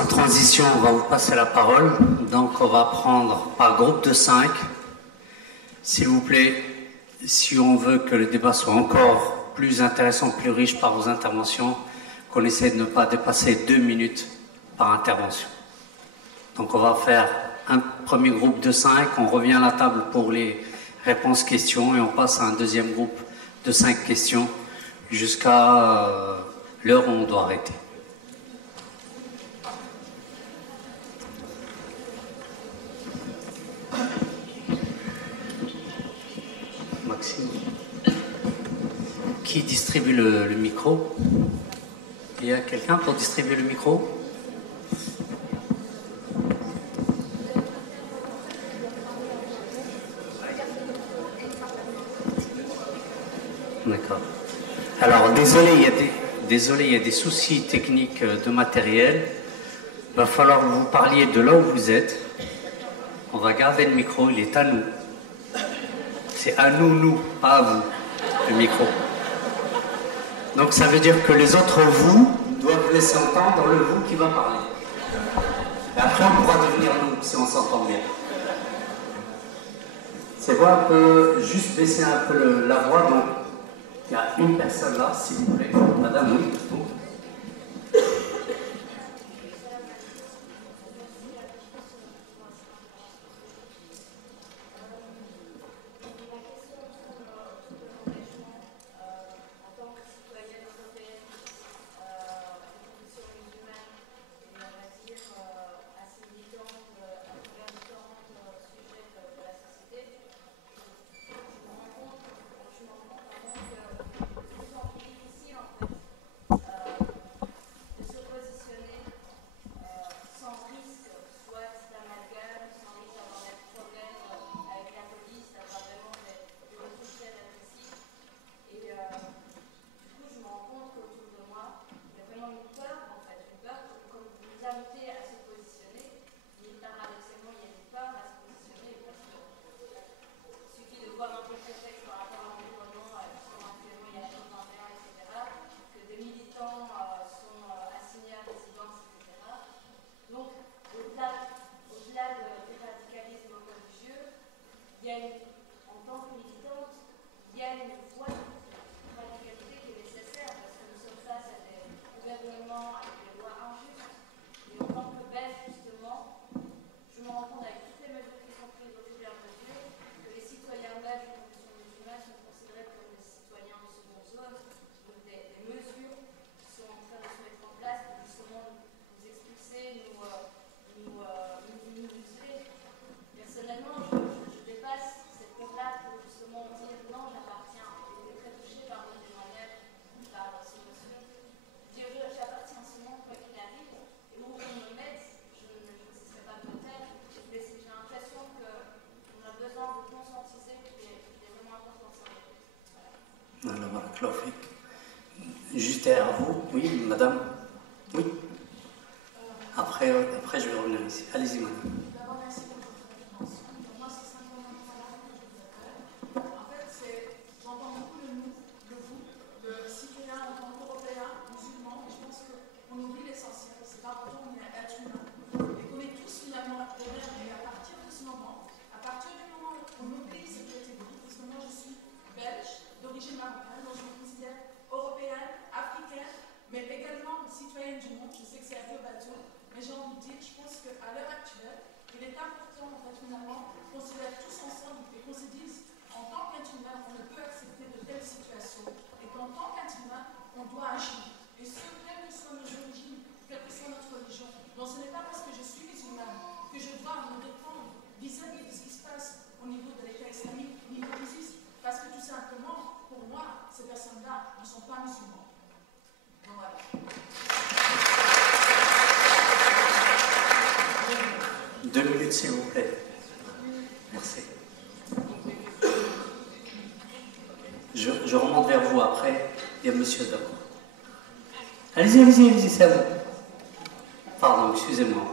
sans transition, on va vous passer la parole. Donc on va prendre par groupe de 5. S'il vous plaît, si on veut que le débat soit encore plus intéressant, plus riche par vos interventions, qu'on essaie de ne pas dépasser 2 minutes par intervention. Donc on va faire un premier groupe de 5, on revient à la table pour les réponses-questions et on passe à un deuxième groupe de 5 questions jusqu'à l'heure où on doit arrêter. Maxime. Qui distribue le micro? Il y a quelqu'un pour distribuer le micro? D'accord. Alors, désolé, il y a des soucis techniques de matériel. Il va falloir que vous parliez de là où vous êtes. On va garder le micro, il est à nous. C'est à nous, pas à vous, le micro. Donc ça veut dire que les autres vous doivent laisser entendre le vous qui va parler. Et après on pourra devenir nous si on s'entend bien. C'est bon, on peut juste baisser un peu la voix. Donc il y a une personne là, s'il vous plaît. Madame, oui. Juste derrière vous, oui, madame. Oui. Après, je vais revenir ici. Allez-y, madame. D'abord, merci pour votre intervention. Pour moi, c'est simplement une fois que je vous appelle. En fait, j'entends beaucoup le nous, le vous, le citoyen en tant qu'Européen, musulman, et je pense qu'on oublie l'essentiel. C'est pas pourtant on est être humain. Et qu'on est tous finalement des mêmes. Et à partir de ce moment, où on oublie cette catégorie, parce que moi je suis belge, d'origine marocaine, donc je me considère européenne, africaine, mais également citoyenne du monde. Je sais que c'est un peu bateau, mais j'ai envie de dire, je pense qu'à l'heure actuelle, il est important, en fait, finalement, qu'on se lève tous ensemble et qu'on se dise, en tant qu'être humain, on ne peut accepter de telles situations, et qu'en tant qu'être humain, on doit agir. Et ce, quelles que soient nos origines, quelle que soit notre religion. Donc ce n'est pas parce que je suis musulmane que je dois me défendre vis-à-vis de ce qui se passe au niveau de l'État islamique, au niveau d'ISIS, parce que tout simplement, pour moi, ces personnes-là ne sont pas musulmans. Donc voilà. 2 minutes, s'il vous plaît. Merci. Je remonte vers vous après. Il y a monsieur d'abord. Allez-y, c'est à vous. Pardon, excusez-moi.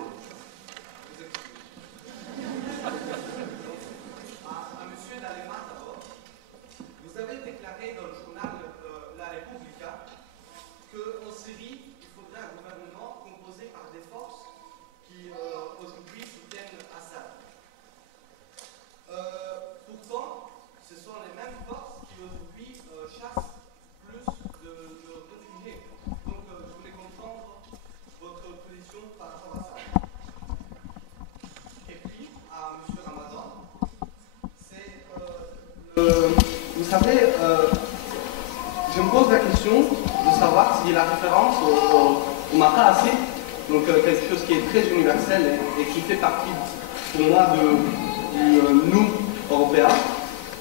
qu'en Syrie, il faudrait un gouvernement composé par des forces savez, je me pose la question de savoir si la référence au Maqa Assi, donc quelque chose qui est très universel et qui fait partie pour moi du nous européens,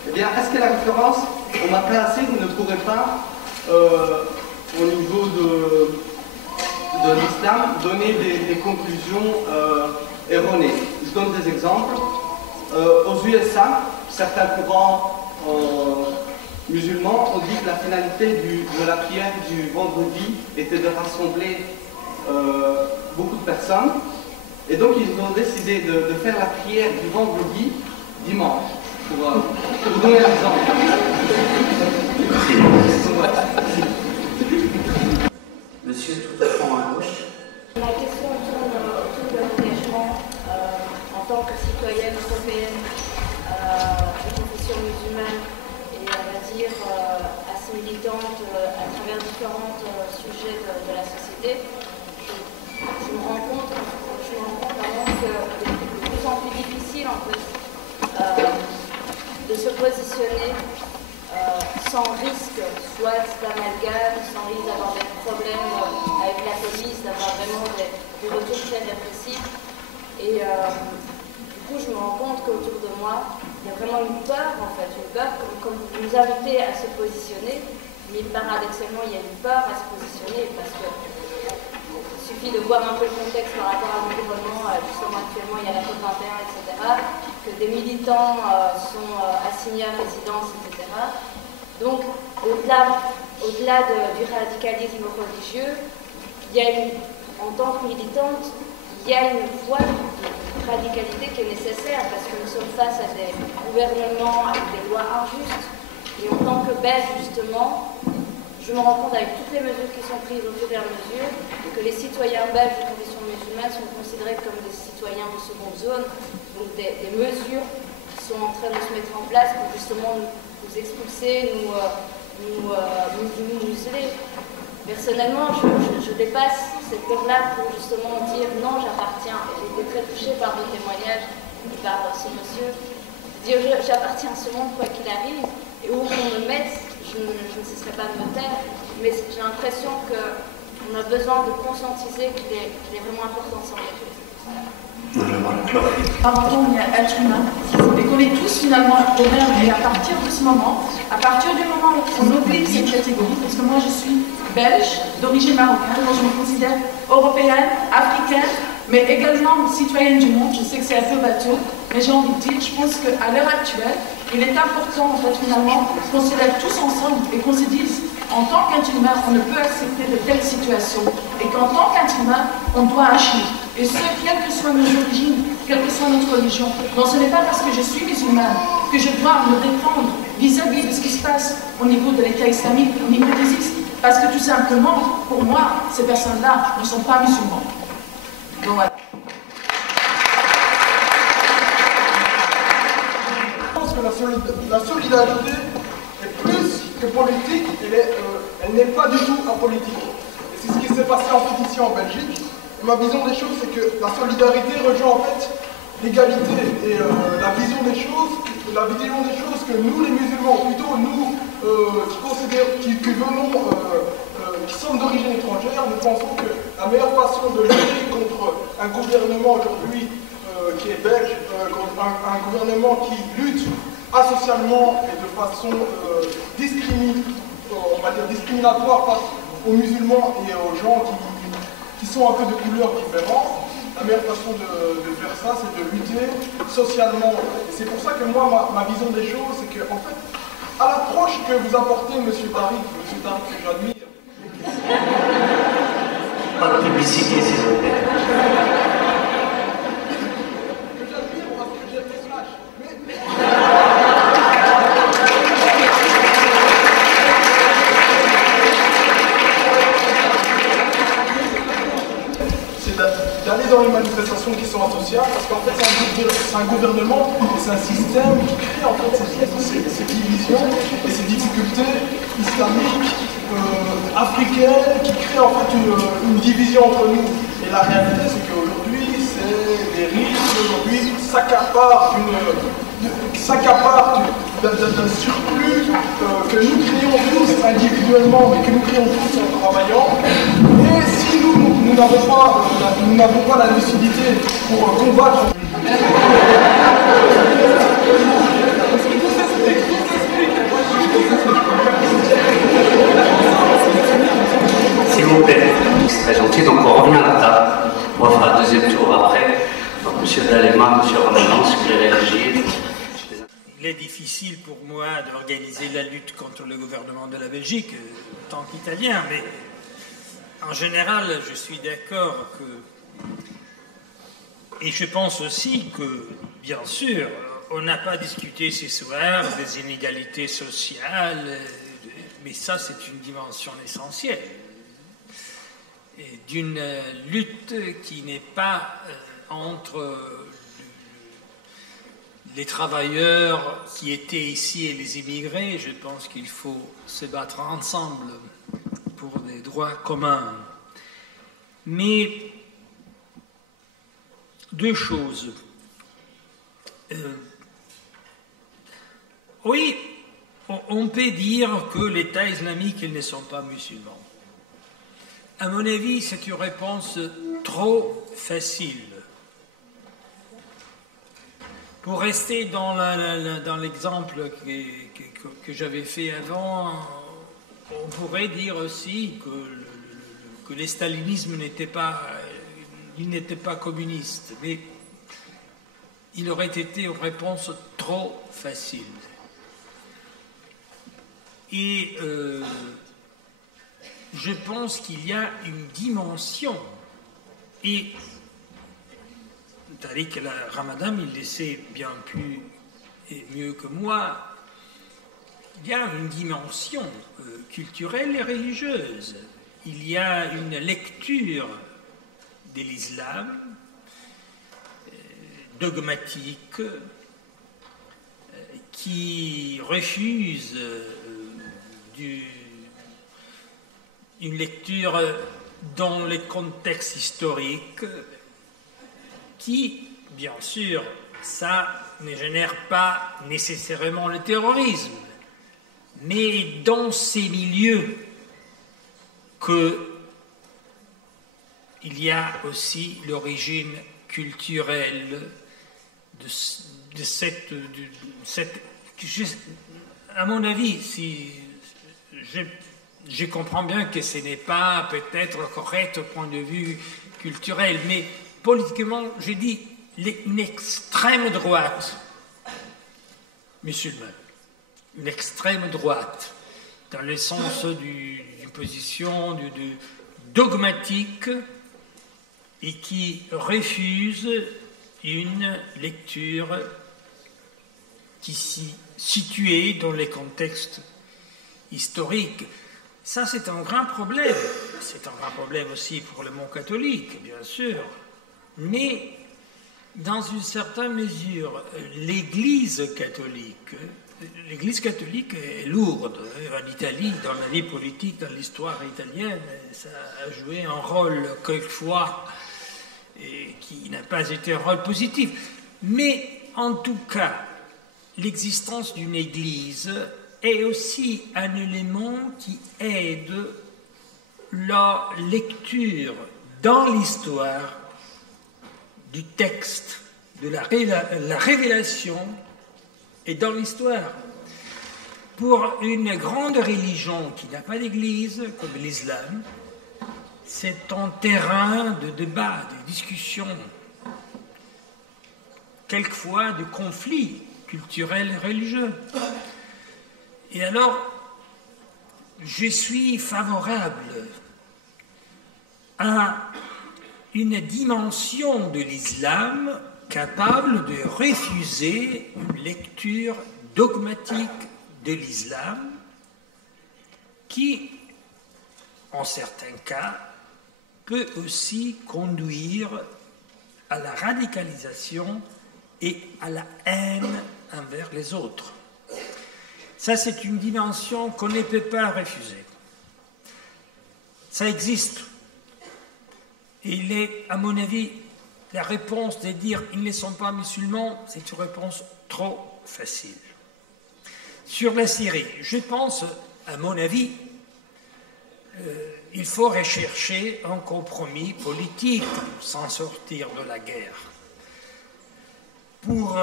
eh bien, est-ce que la référence au Maqa Assi ne pourrait pas, au niveau de l'islam, donner des conclusions erronées? Je donne des exemples. Aux USA, certains courants musulmans ont dit que la finalité de la prière du vendredi était de rassembler beaucoup de personnes. Et donc ils ont décidé de faire la prière du vendredi dimanche, pour donner l'exemple. Monsieur, tout à fond à gauche. La question tourne autour de l'engagement en tant que citoyenne européenne de confession musulmane et on va dire assez militante à travers différents sujets de la société. Je me rends compte vraiment que c'est de plus en plus difficile en fait de se positionner sans risque, soit d'amalgame, sans risque d'avoir des problèmes avec la police, d'avoir vraiment des retours très répressifs. Et du coup, je me rends compte qu'autour de moi, il y a vraiment une peur, en fait, une peur, comme vous nous invitez à se positionner, mais paradoxalement, il y a une peur à se positionner parce que il suffit de voir un peu le contexte par rapport à l'environnement, justement actuellement il y a la COP21, etc., que des militants sont assignés à résidence, etc. Donc, au-delà du radicalisme religieux, il y a en tant que militante, il y a une voie de radicalité qui est nécessaire parce que nous sommes face à des gouvernements avec des lois injustes. Et en tant que Belge, justement, je me rends compte avec toutes les mesures qui sont prises au fur et à mesure que les citoyens belges de confession musulmane sont considérés comme des citoyens de seconde zone, donc des mesures qui sont en train de se mettre en place pour justement nous expulser, nous museler. Personnellement, je dépasse cette peur-là pour justement dire non, j'appartiens. J'ai été très touchée par vos témoignages et par ce monsieur. Dire j'appartiens à ce monde quoi qu'il arrive et où on me mette, je ne cesserai pas de me taire, mais j'ai l'impression qu'on a besoin de conscientiser qu'il est vraiment important de s'engager. Avant, on est être humain et qu'on est tous finalement humains. Et à partir de ce moment, à partir du moment où on oublie cette catégorie, parce que moi je suis belge, d'origine marocaine, moi je me considère européenne, africaine, mais également citoyenne du monde. Je sais que c'est un peu bateau, mais j'ai envie de dire, je pense qu'à l'heure actuelle, il est important en fait finalement qu'on se lève tous ensemble et qu'on se dise en tant qu'être humain, on ne peut accepter de telles situations et qu'en tant qu'être humain, on doit agir. Et ce, quelles que soient nos origines, quelle que soit notre religion. Donc ce n'est pas parce que je suis musulmane que je dois me défendre vis-à-vis de ce qui se passe au niveau de l'État islamique, au niveau des IS, parce que tout simplement, pour moi, ces personnes-là ne sont pas musulmans. Donc voilà. Je pense que la solidarité est plus que politique, elle n'est pas du tout apolitique. Et c'est ce qui s'est passé en fait ici en Belgique. Et ma vision des choses, c'est que la solidarité rejoint en fait l'égalité et la vision des choses que nous les musulmans, plutôt nous qui sommes d'origine étrangère, nous pensons que la meilleure façon de lutter contre un gouvernement aujourd'hui qui est belge, un gouvernement qui lutte asocialement et de façon discriminatoire face aux musulmans et aux gens qui sont un peu de couleurs différentes. La meilleure façon de faire ça, c'est de lutter socialement. Et c'est pour ça que moi, ma vision des choses, c'est que, en fait, à l'approche que vous apportez, M. Tariq que j'admire. Pas de publicité, s'il vous plaît. Que j'admire parce que j'ai fait flash. C'est d'aller dans les manifestations qui sont asociales, parce qu'en fait c'est un gouvernement et c'est un système qui crée en fait ces divisions et ces difficultés islamiques, africaines, qui créent en fait une division entre nous. Et la réalité c'est qu'aujourd'hui c'est des riches qui aujourd'hui s'accaparent d'un surplus que nous créons tous individuellement, mais que nous créons tous en travaillant. Et si nous n'avons pas la lucidité pour combattre... S'il vous plaît, c'est très gentil. Donc on revient à la table. On va faire un deuxième tour après. Donc M. Dalema, M. Roland, si vous voulez réagir. Il est difficile pour moi d'organiser la lutte contre le gouvernement de la Belgique, en tant qu'Italien, mais en général, je suis d'accord que... Et je pense aussi que, bien sûr, on n'a pas discuté ce soir des inégalités sociales, mais ça, c'est une dimension essentielle. Et d'une lutte qui n'est pas entre les travailleurs qui étaient ici et les immigrés. Je pense qu'il faut se battre ensemble pour des droits communs. Mais deux choses. Oui, on peut dire que l'État islamique, ils ne sont pas musulmans. À mon avis, c'est une réponse trop facile. Pour rester dans l'exemple que j'avais fait avant, on pourrait dire aussi que le stalinisme n'était pas communiste, mais il aurait été une réponse trop facile. Et je pense qu'il y a une dimension, et Tariq el-Ramadan, il le sait bien plus et mieux que moi, il y a une dimension culturelle et religieuse. Il y a une lecture de l'islam dogmatique qui refuse une lecture dans les contextes historiques qui, bien sûr, ça ne génère pas nécessairement le terrorisme, mais dans ces milieux qu'il y a aussi l'origine culturelle de cette à mon avis, si je comprends bien que ce n'est pas peut-être correct au point de vue culturel, mais politiquement, je dis une extrême droite musulmane, une extrême droite, dans le sens d'une position dogmatique et qui refuse une lecture qui s'y située dans les contextes historiques. Ça, c'est un grand problème. C'est un grand problème aussi pour le monde catholique, bien sûr. Mais, dans une certaine mesure, l'Église catholique est lourde. En Italie, dans la vie politique, dans l'histoire italienne, ça a joué un rôle, quelquefois, qui n'a pas été un rôle positif. Mais, en tout cas, l'existence d'une Église est aussi un élément qui aide la lecture dans l'histoire du texte, de la révélation et dans l'histoire. Pour une grande religion qui n'a pas d'église, comme l'islam, c'est un terrain de débat, de discussion, quelquefois de conflits culturels et religieux. Et alors, je suis favorable à une dimension de l'islam capable de refuser une lecture dogmatique de l'islam qui, en certains cas, peut aussi conduire à la radicalisation et à la haine envers les autres. Ça, c'est une dimension qu'on ne peut pas refuser. Ça existe. Et il est, à mon avis, la réponse de dire « ils ne sont pas musulmans », c'est une réponse trop facile. Sur la Syrie, je pense, à mon avis, il faut rechercher un compromis politique sans sortir de la guerre. Pour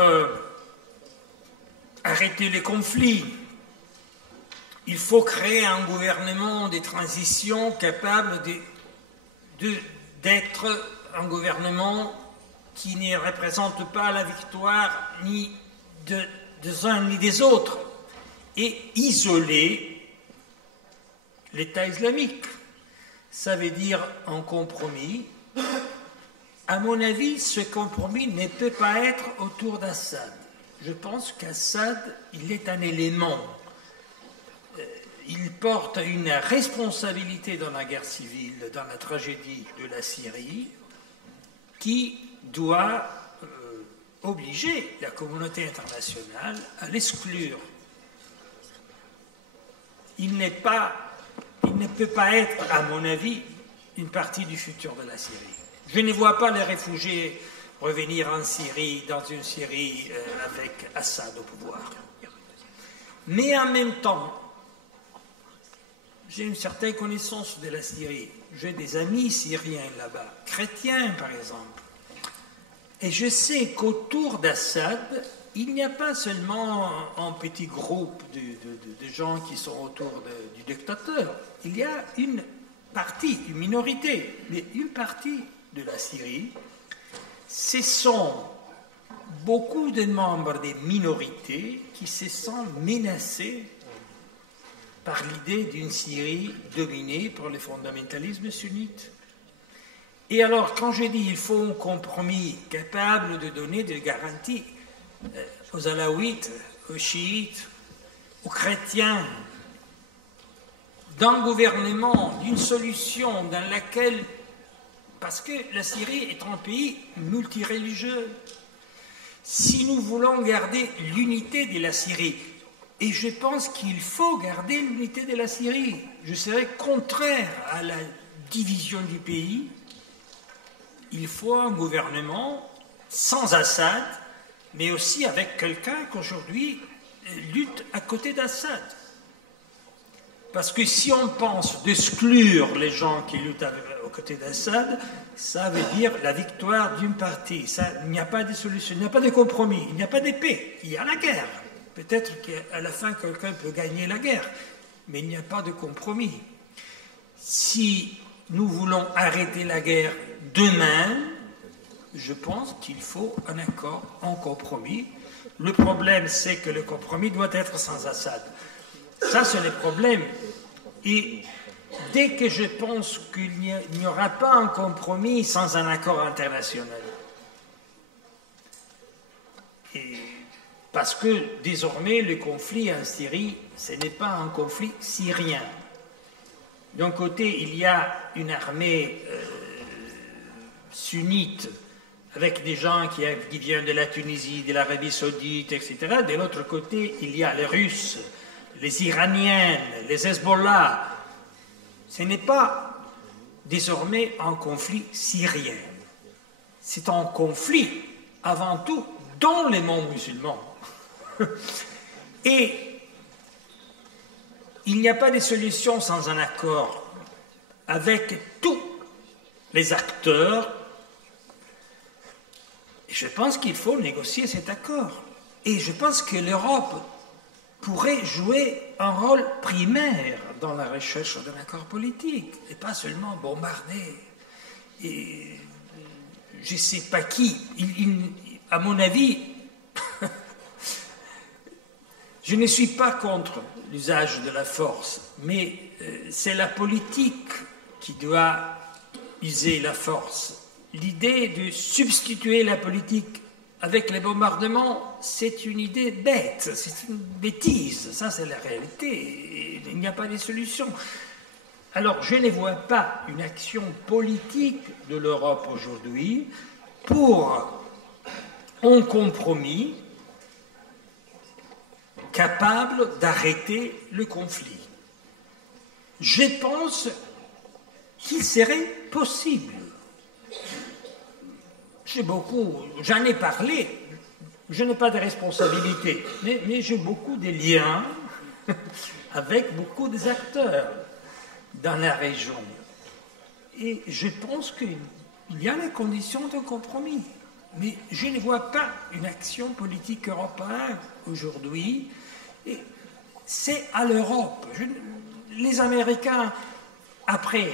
arrêter les conflits, il faut créer un gouvernement de transition capable d'être un gouvernement qui ne représente pas la victoire ni des uns ni des autres, et isoler l'État islamique. Ça veut dire un compromis. À mon avis, ce compromis ne peut pas être autour d'Assad. Je pense qu'Assad, il est un élément. Il porte une responsabilité dans la guerre civile, dans la tragédie de la Syrie, qui doit obliger la communauté internationale à l'exclure. Il ne peut pas être, à mon avis, une partie du futur de la Syrie. Je ne vois pas les réfugiés revenir en Syrie, dans une Syrie avec Assad au pouvoir. Mais en même temps, j'ai une certaine connaissance de la Syrie. J'ai des amis syriens là-bas, chrétiens par exemple. Et je sais qu'autour d'Assad, il n'y a pas seulement un petit groupe de gens qui sont autour du dictateur. Il y a une partie, une minorité, mais une partie de la Syrie. Ce sont beaucoup de membres des minorités qui se sentent menacés par l'idée d'une Syrie dominée par le fondamentalisme sunnite. Et alors, quand je dis qu'il faut un compromis capable de donner des garanties aux alaouites, aux chiites, aux chrétiens, d'un gouvernement, d'une solution dans laquelle, parce que la Syrie est un pays multireligieux, si nous voulons garder l'unité de la Syrie, et je pense qu'il faut garder l'unité de la Syrie, je serais contraire à la division du pays, il faut un gouvernement sans Assad, mais aussi avec quelqu'un qu'aujourd'hui lutte à côté d'Assad. Parce que si on pense d'exclure les gens qui luttent aux côtés d'Assad, ça veut dire la victoire d'une partie. Il n'y a pas de solution, il n'y a pas de compromis, il n'y a pas de paix, il y a la guerre. Peut-être qu'à la fin, quelqu'un peut gagner la guerre, mais il n'y a pas de compromis. Si nous voulons arrêter la guerre demain, je pense qu'il faut un accord, un compromis. Le problème, c'est que le compromis doit être sans Assad. Ça, c'est le problème. Et dès que je pense qu'il n'y aura pas un compromis sans un accord international, parce que désormais, le conflit en Syrie, ce n'est pas un conflit syrien. D'un côté, il y a une armée sunnite avec des gens qui viennent de la Tunisie, de l'Arabie saoudite, etc. De l'autre côté, il y a les Russes, les Iraniens, les Hezbollah. Ce n'est pas désormais un conflit syrien. C'est un conflit, avant tout, dans les mondes musulmans. Et il n'y a pas de solution sans un accord avec tous les acteurs. Et je pense qu'il faut négocier cet accord. Et je pense que l'Europe pourrait jouer un rôle primaire dans la recherche d'un accord politique, et pas seulement bombarder. Et je ne sais pas qui. À mon avis, je ne suis pas contre l'usage de la force, mais c'est la politique qui doit user la force. L'idée de substituer la politique avec les bombardements, c'est une idée bête, c'est une bêtise, ça c'est la réalité, il n'y a pas de solution. Alors je ne vois pas une action politique de l'Europe aujourd'hui pour un compromis capable d'arrêter le conflit. Je pense qu'il serait possible. J'en ai parlé je n'ai pas de responsabilité, mais j'ai beaucoup de liens avec beaucoup des acteurs dans la région. Et je pense qu'il y a les conditions d'un compromis. Mais je ne vois pas une action politique européenne aujourd'hui. Et c'est à l'Europe. Les Américains, après,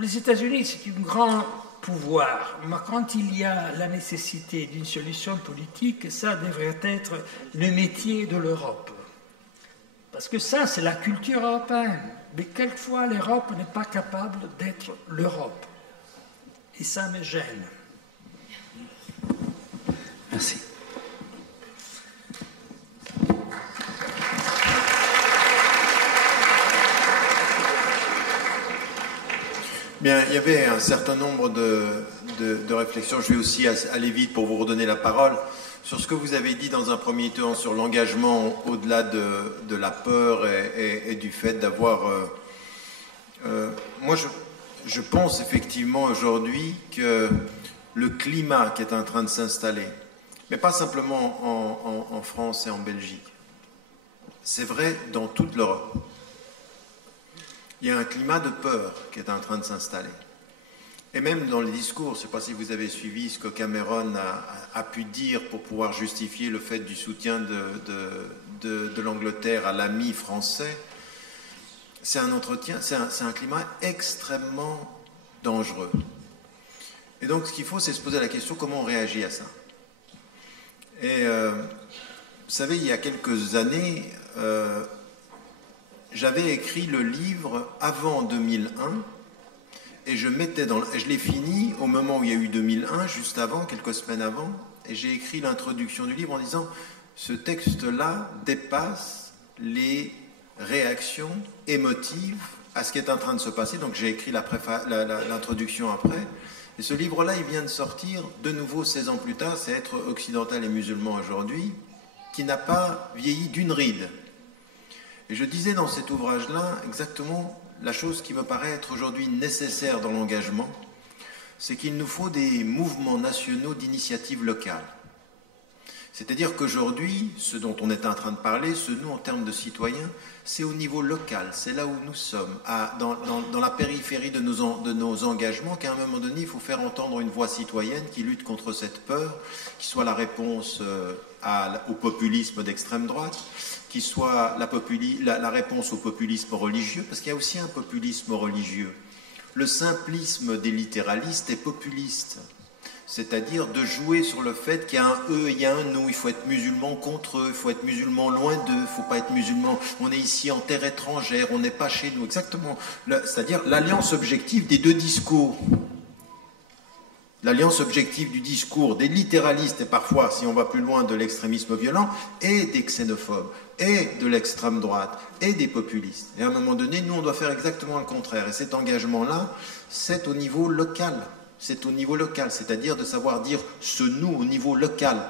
les États-Unis, c'est un grand pouvoir. Mais quand il y a la nécessité d'une solution politique, ça devrait être le métier de l'Europe. Parce que ça, c'est la culture européenne. Mais quelquefois, l'Europe n'est pas capable d'être l'Europe. Et ça me gêne. Merci. Bien, il y avait un certain nombre de réflexions. Je vais aussi aller vite pour vous redonner la parole. Sur ce que vous avez dit dans un premier temps sur l'engagement au-delà de la peur et du fait d'avoir... moi, je pense effectivement aujourd'hui que le climat qui est en train de s'installer, mais pas simplement en France et en Belgique, c'est vrai dans toute l'Europe. Il y a un climat de peur qui est en train de s'installer. Et même dans les discours, je ne sais pas si vous avez suivi ce que Cameron a pu dire pour pouvoir justifier le fait du soutien de l'Angleterre à l'ami français, c'est un climat extrêmement dangereux. Et donc ce qu'il faut, c'est se poser la question comment on réagit à ça. Et vous savez, il y a quelques années, j'avais écrit le livre avant 2001 et je l'ai fini au moment où il y a eu 2001, juste avant, quelques semaines avant, et j'ai écrit l'introduction du livre en disant ce texte-là dépasse les réactions émotives à ce qui est en train de se passer. Donc j'ai écrit l'introduction après. Et ce livre-là, il vient de sortir de nouveau 16 ans plus tard, c'est Être occidental et musulman aujourd'hui, qui n'a pas vieilli d'une ride. Et je disais dans cet ouvrage-là exactement la chose qui me paraît être aujourd'hui nécessaire dans l'engagement, c'est qu'il nous faut des mouvements nationaux d'initiative locale. C'est-à-dire qu'aujourd'hui, ce dont on est en train de parler, nous en termes de citoyens, c'est au niveau local, c'est là où nous sommes, dans la périphérie de nos engagements, qu'à un moment donné, il faut faire entendre une voix citoyenne qui lutte contre cette peur, qui soit la réponse au populisme d'extrême droite, qui soit la réponse au populisme religieux, parce qu'il y a aussi un populisme religieux. Le simplisme des littéralistes est populiste, c'est-à-dire de jouer sur le fait qu'il y a un eux et il y a un nous, il faut être musulman contre eux, il faut être musulman loin d'eux, il ne faut pas être musulman, on est ici en terre étrangère, on n'est pas chez nous, exactement, c'est-à-dire l'alliance objective des deux discours. L'alliance objective du discours des littéralistes et parfois, si on va plus loin, de l'extrémisme violent et des xénophobes et de l'extrême droite et des populistes. Et à un moment donné, nous, on doit faire exactement le contraire. Et cet engagement-là, c'est au niveau local. C'est au niveau local, c'est-à-dire de savoir dire ce nous au niveau local.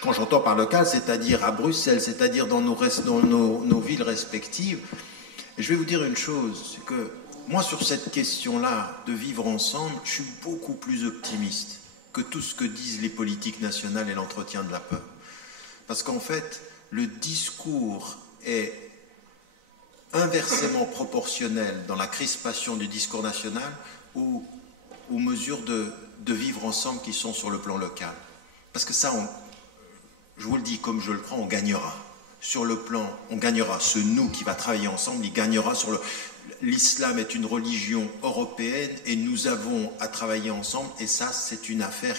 Quand j'entends par local, c'est-à-dire à Bruxelles, c'est-à-dire dans nos villes respectives. Et je vais vous dire une chose, c'est que moi, sur cette question-là de vivre ensemble, je suis beaucoup plus optimiste que tout ce que disent les politiques nationales et l'entretien de la peur. Parce qu'en fait, le discours est inversement proportionnel dans la crispation du discours national aux mesures de vivre ensemble qui sont sur le plan local. Parce que ça, je vous le dis comme je le crois, on gagnera. Sur le plan, on gagnera. Ce nous qui va travailler ensemble, il gagnera sur le... L'islam est une religion européenne et nous avons à travailler ensemble et ça c'est une affaire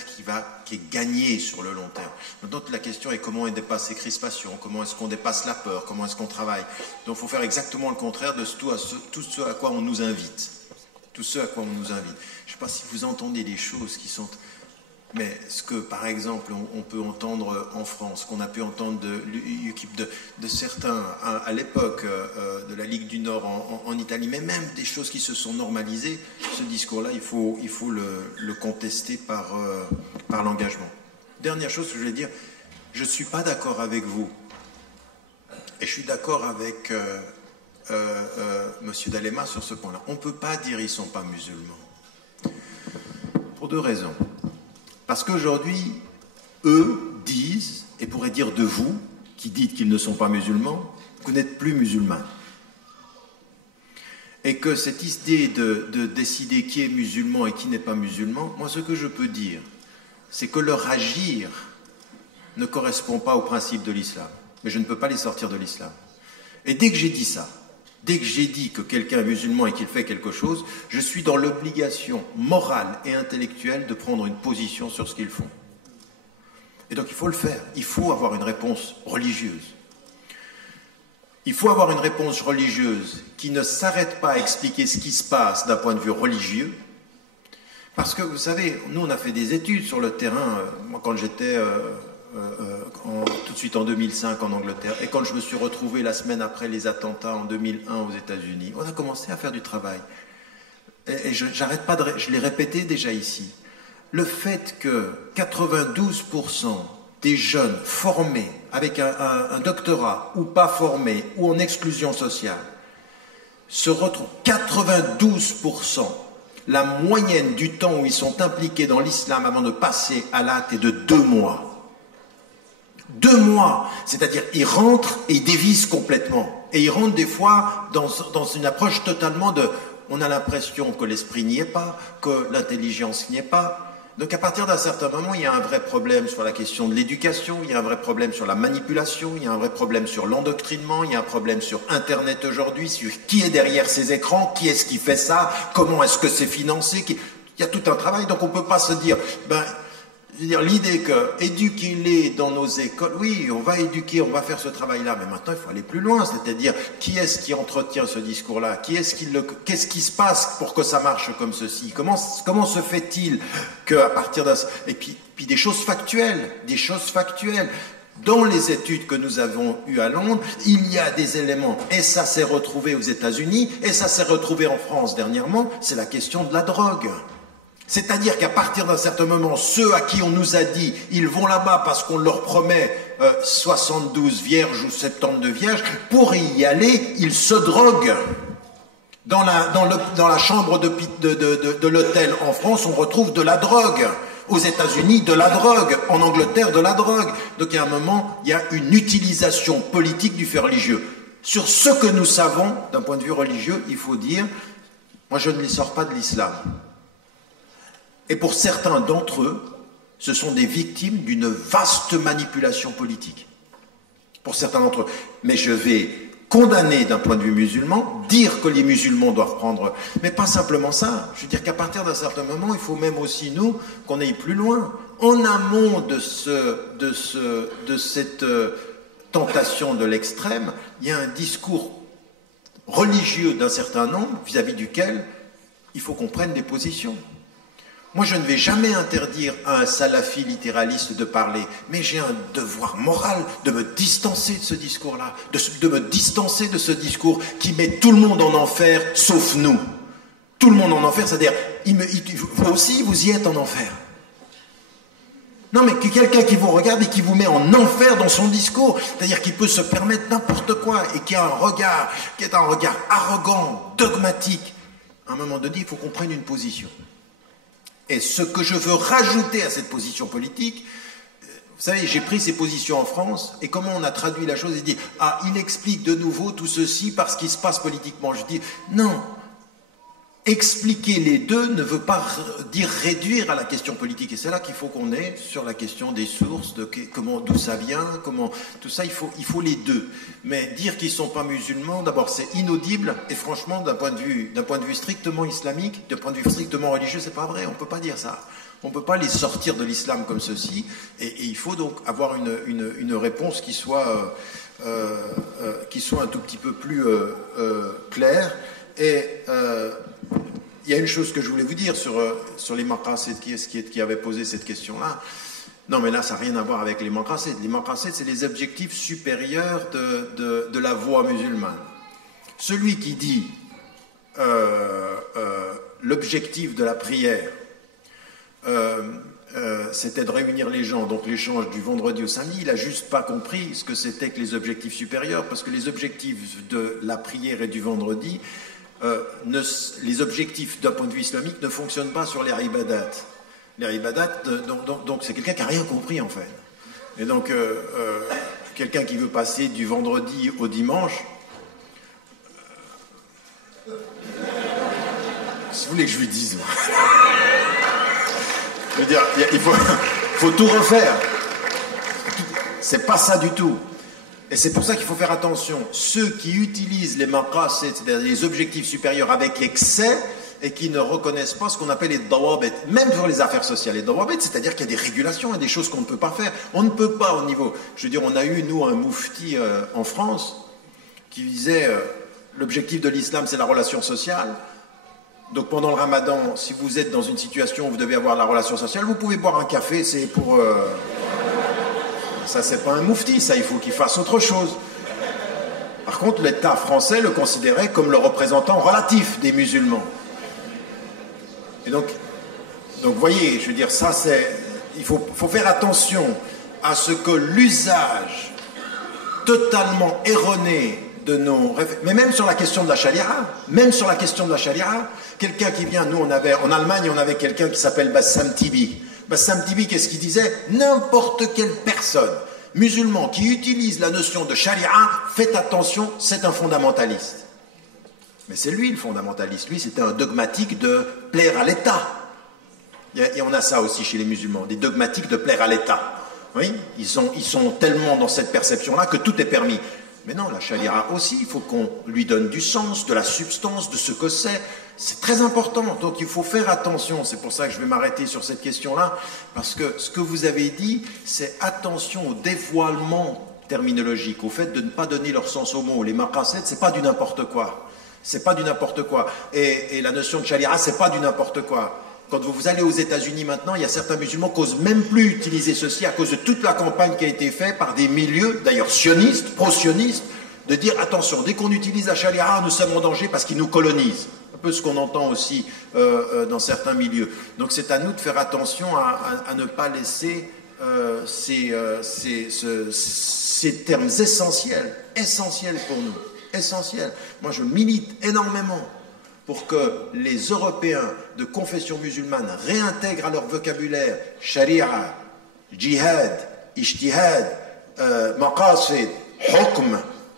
qui est gagnée sur le long terme. Maintenant la question est comment on dépasse ces crispations, comment est-ce qu'on dépasse la peur, comment est-ce qu'on travaille. Donc il faut faire exactement le contraire de tout ce à quoi on nous invite. Tout ce à quoi on nous invite. Je ne sais pas si vous entendez des choses qui sont... Mais ce que, par exemple, on peut entendre en France, qu'on a pu entendre de certains à l'époque de la Ligue du Nord en Italie, mais même des choses qui se sont normalisées, ce discours-là, il faut le contester par l'engagement. Dernière chose que je voulais dire, je ne suis pas d'accord avec vous, et je suis d'accord avec M. D'Alema sur ce point-là. On ne peut pas dire qu'ils ne sont pas musulmans. Pour deux raisons. Parce qu'aujourd'hui, eux disent, et pourraient dire de vous, qui dites qu'ils ne sont pas musulmans, que vous n'êtes plus musulmans. Et que cette idée de décider qui est musulman et qui n'est pas musulman, moi ce que je peux dire, c'est que leur agir ne correspond pas au principe de l'islam. Mais je ne peux pas les sortir de l'islam. Et dès que j'ai dit ça, dès que j'ai dit que quelqu'un est musulman et qu'il fait quelque chose, je suis dans l'obligation morale et intellectuelle de prendre une position sur ce qu'ils font. Et donc il faut le faire. Il faut avoir une réponse religieuse. Il faut avoir une réponse religieuse qui ne s'arrête pas à expliquer ce qui se passe d'un point de vue religieux. Parce que vous savez, nous on a fait des études sur le terrain. Moi quand j'étais tout de suite en 2005 en Angleterre, et quand je me suis retrouvé la semaine après les attentats en 2001 aux États-Unis, on a commencé à faire du travail. Et j'arrête pas je l'ai répété déjà ici. Le fait que 92% des jeunes formés avec un doctorat ou pas formés ou en exclusion sociale se retrouvent 92%. La moyenne du temps où ils sont impliqués dans l'islam avant de passer à l'acte est de 2 mois. 2 mois, c'est-à-dire ils rentrent et ils dévissent complètement. Et ils rentrent des fois dans une approche totalement de... On a l'impression que l'esprit n'y est pas, que l'intelligence n'y est pas. Donc à partir d'un certain moment, il y a un vrai problème sur la question de l'éducation, il y a un vrai problème sur la manipulation, il y a un vrai problème sur l'endoctrinement, il y a un problème sur Internet aujourd'hui, sur qui est derrière ces écrans, qui est-ce qui fait ça, comment est-ce que c'est financé. Il y a tout un travail, donc on ne peut pas se dire... l'idée que éduquez-les dans nos écoles, oui, on va éduquer, on va faire ce travail-là, mais maintenant il faut aller plus loin, c'est-à-dire qui est-ce qui entretient ce discours-là, qu'est-ce qui se passe pour que ça marche comme ceci, comment se fait-il qu'à partir d'un... Et puis des choses factuelles, Dans les études que nous avons eues à Londres, il y a des éléments, et ça s'est retrouvé aux États-Unis, et ça s'est retrouvé en France dernièrement, c'est la question de la drogue. C'est-à-dire qu'à partir d'un certain moment, ceux à qui on nous a dit ils vont là-bas parce qu'on leur promet 72 vierges ou 72 vierges, pour y aller, ils se droguent. Dans la chambre de l'hôtel en France, on retrouve de la drogue. Aux États-Unis, de la drogue. En Angleterre, de la drogue. Donc à un moment, il y a une utilisation politique du fait religieux. Sur ce que nous savons, d'un point de vue religieux, il faut dire, moi je ne les sors pas de l'islam. Et pour certains d'entre eux, ce sont des victimes d'une vaste manipulation politique. Pour certains d'entre eux. Mais je vais condamner d'un point de vue musulman, dire que les musulmans doivent prendre... Mais pas simplement ça. Je veux dire qu'à partir d'un certain moment, il faut même aussi, nous, qu'on aille plus loin. En amont de cette tentation de l'extrême, il y a un discours religieux d'un certain nombre, vis-à-vis duquel il faut qu'on prenne des positions. Moi, je ne vais jamais interdire à un salafi littéraliste de parler, mais j'ai un devoir moral de me distancer de ce discours-là, de me distancer de ce discours qui met tout le monde en enfer, sauf nous. Tout le monde en enfer, c'est-à-dire, vous aussi, vous y êtes en enfer. Non, mais quelqu'un qui vous regarde et qui vous met en enfer dans son discours, c'est-à-dire qu'il peut se permettre n'importe quoi et qui a un regard, arrogant, dogmatique. À un moment donné, il faut qu'on prenne une position. Et ce que je veux rajouter à cette position politique, vous savez, j'ai pris ces positions en France, et comment on a traduit la chose, il dit, ah, il explique de nouveau tout ceci parce qu'il se passe politiquement. Je dis, non, expliquer les deux ne veut pas dire réduire à la question politique, et c'est là qu'il faut qu'on ait sur la question des sources, d'où ça vient, tout ça, il faut les deux. Mais dire qu'ils ne sont pas musulmans, d'abord c'est inaudible, et franchement, d'un point de vue strictement islamique, d'un point de vue strictement religieux, c'est pas vrai, on ne peut pas dire ça. On ne peut pas les sortir de l'islam comme ceci, et il faut donc avoir une réponse qui soit un tout petit peu plus claire. Et il y a une chose que je voulais vous dire sur les maqasid, qui avait posé cette question-là. Non, mais là, ça n'a rien à voir avec les maqasid. Les maqasid, c'est les objectifs supérieurs de la voie musulmane. Celui qui dit l'objectif de la prière, c'était de réunir les gens, donc l'échange du vendredi au samedi, il n'a juste pas compris ce que c'était que les objectifs supérieurs, parce que les objectifs de la prière et du vendredi, les objectifs d'un point de vue islamique ne fonctionnent pas sur les ibadat. Les ibadat, donc c'est quelqu'un qui n'a rien compris en fait. Et donc, quelqu'un qui veut passer du vendredi au dimanche, si vous voulez que je lui dise, je veux dire, il faut tout refaire. C'est pas ça du tout. Et c'est pour ça qu'il faut faire attention. Ceux qui utilisent les maqasid, c'est-à-dire les objectifs supérieurs avec excès, et qui ne reconnaissent pas ce qu'on appelle les dawabit, même pour les affaires sociales. Les dawabit, c'est-à-dire qu'il y a des régulations, il y a des choses qu'on ne peut pas faire. On ne peut pas au niveau... Je veux dire, on a eu, nous, un moufti en France qui disait l'objectif de l'islam, c'est la relation sociale. Donc pendant le ramadan, si vous êtes dans une situation où vous devez avoir la relation sociale, vous pouvez boire un café, c'est pour... Ça, c'est pas un moufti, ça, il faut qu'il fasse autre chose. Par contre, l'État français le considérait comme le représentant relatif des musulmans. Et donc, vous voyez, je veux dire, ça c'est... Il faut faire attention à ce que l'usage totalement erroné de nos... Mais même sur la question de la charia, quelqu'un qui vient, nous on avait, en Allemagne, on avait quelqu'un qui s'appelle Bassam Tibi. Bassam Tibi, qu'est-ce qu'il disait? N'importe quelle personne musulman qui utilise la notion de charia, faites attention, c'est un fondamentaliste. Mais c'est lui le fondamentaliste. Lui, c'était un dogmatique de plaire à l'État. Et on a ça aussi chez les musulmans, des dogmatiques de plaire à l'État. Oui, ils sont tellement dans cette perception-là que tout est permis. Mais non, la charia aussi, il faut qu'on lui donne du sens, de la substance, de ce que c'est. C'est très important. Donc il faut faire attention. C'est pour ça que je vais m'arrêter sur cette question-là. Parce que ce que vous avez dit, c'est attention au dévoilement terminologique, au fait de ne pas donner leur sens aux mots. Les maqasid, c'est pas du n'importe quoi. C'est pas du n'importe quoi. Et la notion de charia, c'est pas du n'importe quoi. Quand vous allez aux États-Unis maintenant, il y a certains musulmans qui n'osent même plus utiliser ceci à cause de toute la campagne qui a été faite par des milieux, d'ailleurs sionistes, pro-sionistes, de dire attention, dès qu'on utilise la charia, nous sommes en danger parce qu'ils nous colonisent. Un peu ce qu'on entend aussi dans certains milieux. Donc c'est à nous de faire attention à ne pas laisser ces termes essentiels pour nous. Essentiel. Moi, je milite énormément pour que les Européens de confession musulmane réintègrent à leur vocabulaire sharia, jihad, ijtihad, maqasid, hukm,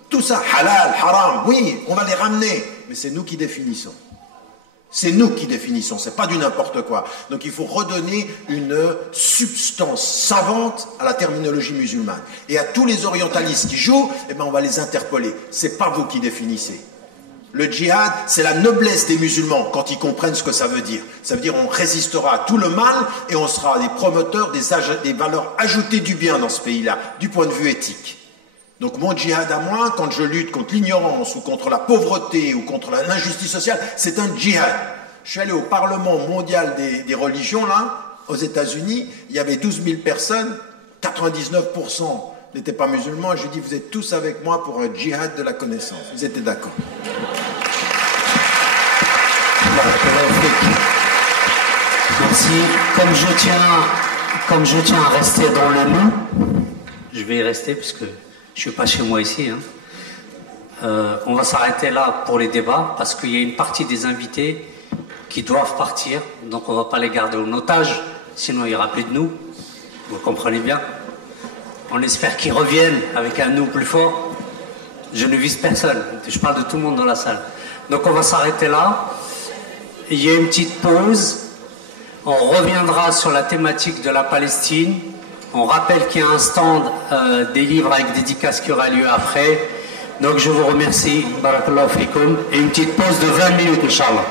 tout ça, halal, haram. Oui, on va les ramener, mais c'est nous qui définissons. C'est nous qui définissons, c'est pas du n'importe quoi. Donc il faut redonner une substance savante à la terminologie musulmane. Et à tous les orientalistes qui jouent, eh ben on va les interpeller. C'est pas vous qui définissez. Le djihad, c'est la noblesse des musulmans quand ils comprennent ce que ça veut dire. Ça veut dire on résistera à tout le mal et on sera des promoteurs des valeurs ajoutées du bien dans ce pays-là, du point de vue éthique. Donc mon djihad à moi, quand je lutte contre l'ignorance ou contre la pauvreté ou contre l'injustice sociale, c'est un djihad. Je suis allé au Parlement mondial des religions, là, aux États-Unis, il y avait 12 000 personnes, 99% n'étaient pas musulmans, et je dis, vous êtes tous avec moi pour un djihad de la connaissance. Vous étiez d'accord? Merci. Comme je tiens à rester dans le nous, je vais y rester puisque je suis pas chez moi ici. On va s'arrêter là pour les débats parce qu'il y a une partie des invités qui doivent partir, donc on va pas les garder en otage, sinon il n'y aura plus de nous. Vous comprenez bien. On espère qu'ils reviennent avec un nous plus fort. Je ne vise personne, je parle de tout le monde dans la salle. Donc on va s'arrêter là. Il y a une petite pause. On reviendra sur la thématique de la Palestine. On rappelle qu'il y a un stand des livres avec dédicaces qui aura lieu après. Donc je vous remercie. Barakallahu fikoum. Et une petite pause de 20 minutes, Inch'Allah.